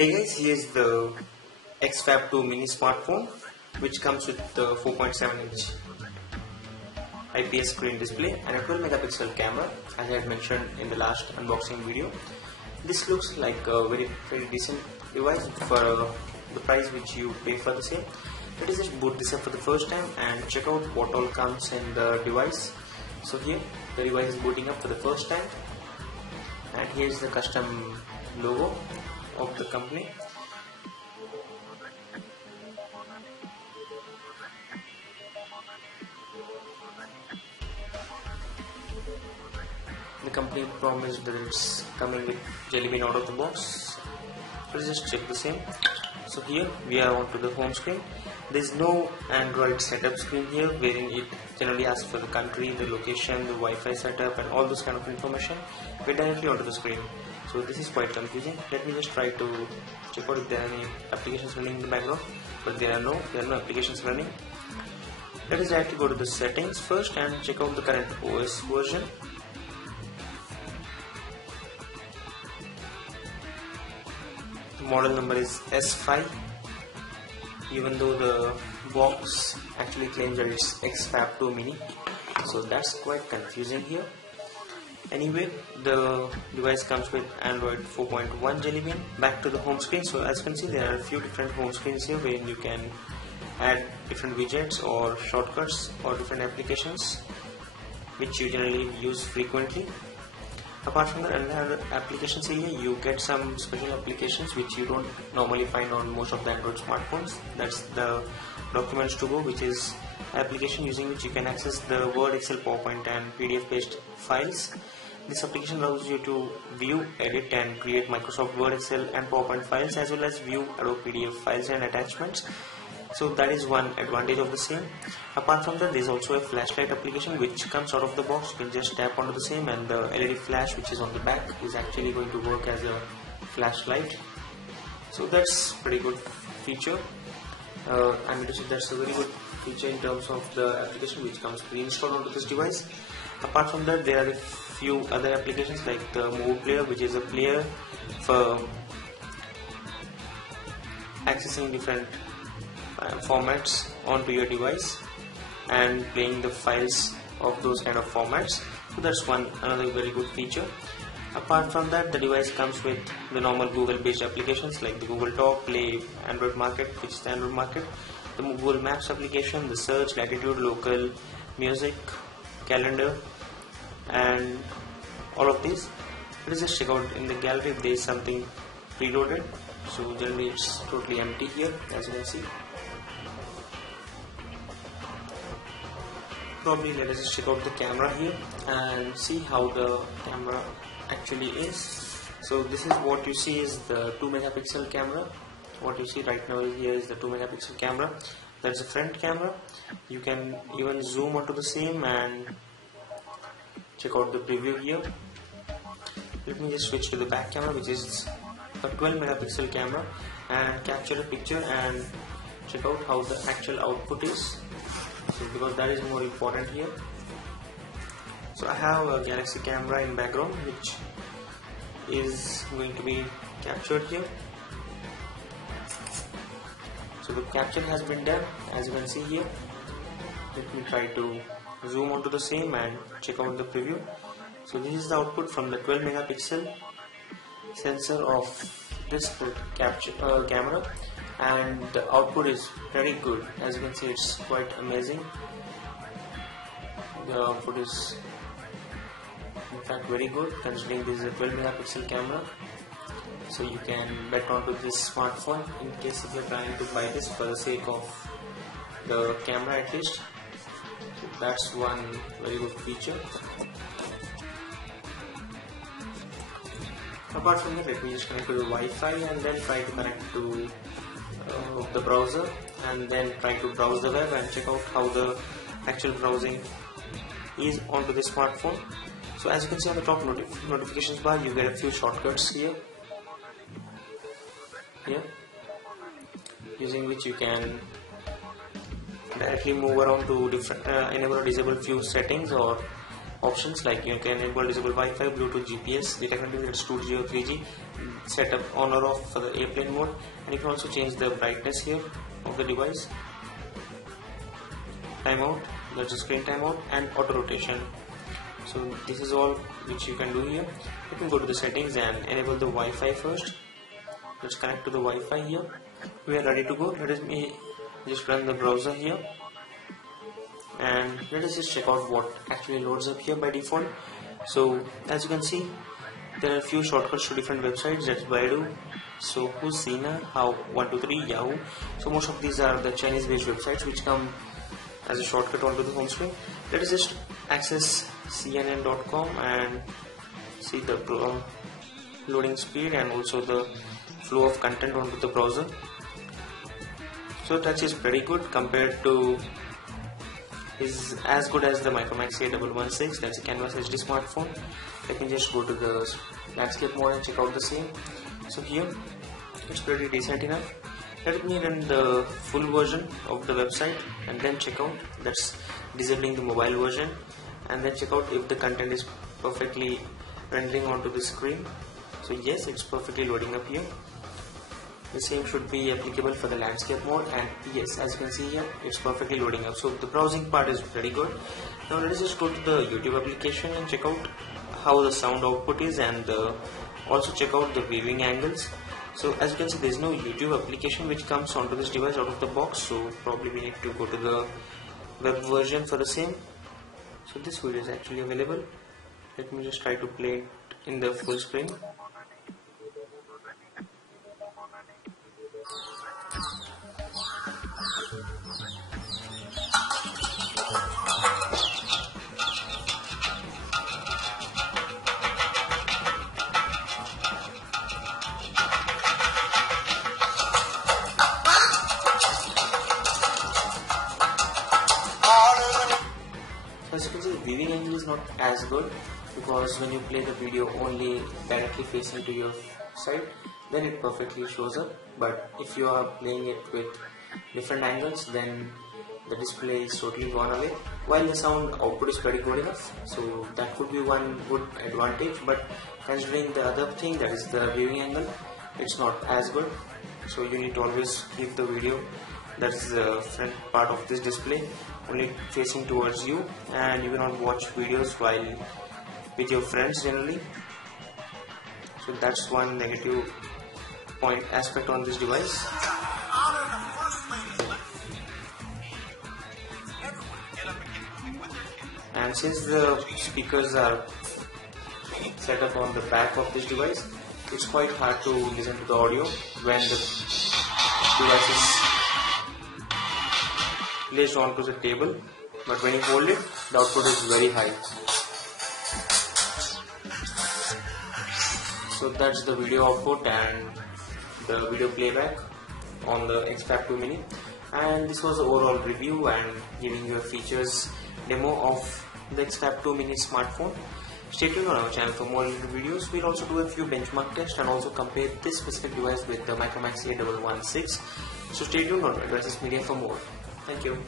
Hey guys, here's the XFab 2 mini smartphone which comes with the 4.7-inch IPS screen display and a 12 megapixel camera as I had mentioned in the last unboxing video. This looks like a very decent device for the price which you pay for the same. Let us just boot this up for the first time and check out what all comes in the device. So here the device is booting up for the first time and here's the custom logo of the company. The company promised that it's coming with Jelly Bean out of the box. Let's just check the same. So here we are onto the home screen. There is no Android setup screen here, wherein it generally asks for the country, the location, the Wi-Fi setup, and all those kind of information. We're directly onto the screen. So this is quite confusing. Let me just try to check out if there are any applications running in the background. But there are no applications running. Let us directly go to the settings first and check out the current OS version. The model number is S5. Even though the box actually claims that it's XFab 2 mini, so that's quite confusing here. Anyway, the device comes with Android 4.1 Jelly Bean. Back to the home screen. So as you can see, there are a few different home screens here wherein you can add different widgets or shortcuts or different applications which you generally use frequently. Apart from that, another applications area, you get some special applications which you don't normally find on most of the Android smartphones. That's the Documents to Go, which is an application using which you can access the Word, Excel, PowerPoint and PDF based files. This application allows you to view, edit and create Microsoft Word, Excel and PowerPoint files, as well as view Adobe PDF files and attachments. So that is one advantage of the same. Apart from that, there is also a flashlight application which comes out of the box. You can just tap onto the same and the LED flash which is on the back is actually going to work as a flashlight. So that's pretty good feature. I'm going to say that's a very good feature in terms of the application which comes pre-installed onto this device. Apart from that, there are a few other applications like the Move Player, which is a player for accessing different formats onto your device and playing the files of those kind of formats. So that's another very good feature. Apart from that, the device comes with the normal Google based applications like the Google Talk, Play, Android Market, which is the Android Market, the Google Maps application, the search, latitude, local, music, calendar and all of these. Let's just check out in the gallery if there is something preloaded. So generally it's totally empty here, as you can see. Probably let us just check out the camera here and see how the camera actually is. So this is what you see is the 2 megapixel camera. What you see right now here is the 2 megapixel camera. That's the front camera. You can even zoom onto the same and check out the preview here. Let me just switch to the back camera, which is a 12 megapixel camera, and capture a picture and check out how the actual output is. So because that is more important here. So I have a Galaxy camera in background which is going to be captured here. So the capture has been done, as you can see here. Let me try to zoom onto the same and check out the preview. So this is the output from the 12 megapixel sensor of this camera, and the output is very good. As you can see, it's quite amazing. The output is in fact very good considering this is a 12 megapixel camera. So you can bet onto this smartphone in case if you're trying to buy this for the sake of the camera at least. So that's one very good feature. Apart from that, let me just connect to the Wi-Fi and then try to connect to the browser and then try to browse the web and check out how the actual browsing is onto the smartphone. So as you can see on the top notifications bar, you get a few shortcuts here using which you can directly move around to different enable or disable few settings or options like you can enable disable Wi-Fi, Bluetooth, GPS, data connectivity, that's 2G or 3G, set up on or off for the airplane mode, and you can also change the brightness here of the device, timeout, that's the screen timeout, and auto rotation. So this is all which you can do here. You can go to the settings and enable the Wi-Fi first. Let's connect to the Wi-Fi here. We are ready to go. Let me just run the browser here, and let us just check out what actually loads up here by default. So as you can see, there are a few shortcuts to different websites. That's Baidu, Sohu, Sina, How, 123, Yahoo. So most of these are the Chinese based websites which come as a shortcut onto the home screen. Let us just access CNN.com and see the loading speed and also the flow of content onto the browser. So touch is pretty good compared to, is as good as the Micromax A116, that's a Canvas HD smartphone. Let me just go to the landscape mode and check out the same. So here it's pretty decent enough. Let me run the full version of the website and then check out, that's disabling the mobile version, and then check out if the content is perfectly rendering onto the screen. So yes, it's perfectly loading up here. The same should be applicable for the landscape mode, and yes, as you can see here, it's perfectly loading up. So the browsing part is pretty good. Now let us just go to the YouTube application and check out how the sound output is, and also check out the viewing angles. So as you can see, there is no YouTube application which comes onto this device out of the box, so probably we need to go to the web version for the same. So this video is actually available. Let me just try to play it in the full screen. As you can see, the viewing angle is not as good, because when you play the video only directly facing to your side, then it perfectly shows up. But if you are playing it with different angles, then the display is totally gone away. While the sound output is pretty good enough, so that could be one good advantage. But considering the other thing, that is the viewing angle, it's not as good. So you need to always keep the video, that's the front part of this display, only facing towards you, and you cannot watch videos while with your friends generally. So that's one negative point aspect on this device. And since the speakers are set up on the back of this device, it's quite hard to listen to the audio when the device is placed onto the table, but when you hold it, the output is very high. So that's the video output and the video playback on the XFAB 2 Mini, and this was the overall review and giving you a features demo of the XFAB 2 Mini smartphone. Stay tuned on our channel for more videos. We'll also do a few benchmark tests and also compare this specific device with the Micromax A116. So stay tuned on Advices Media for more. Thank you.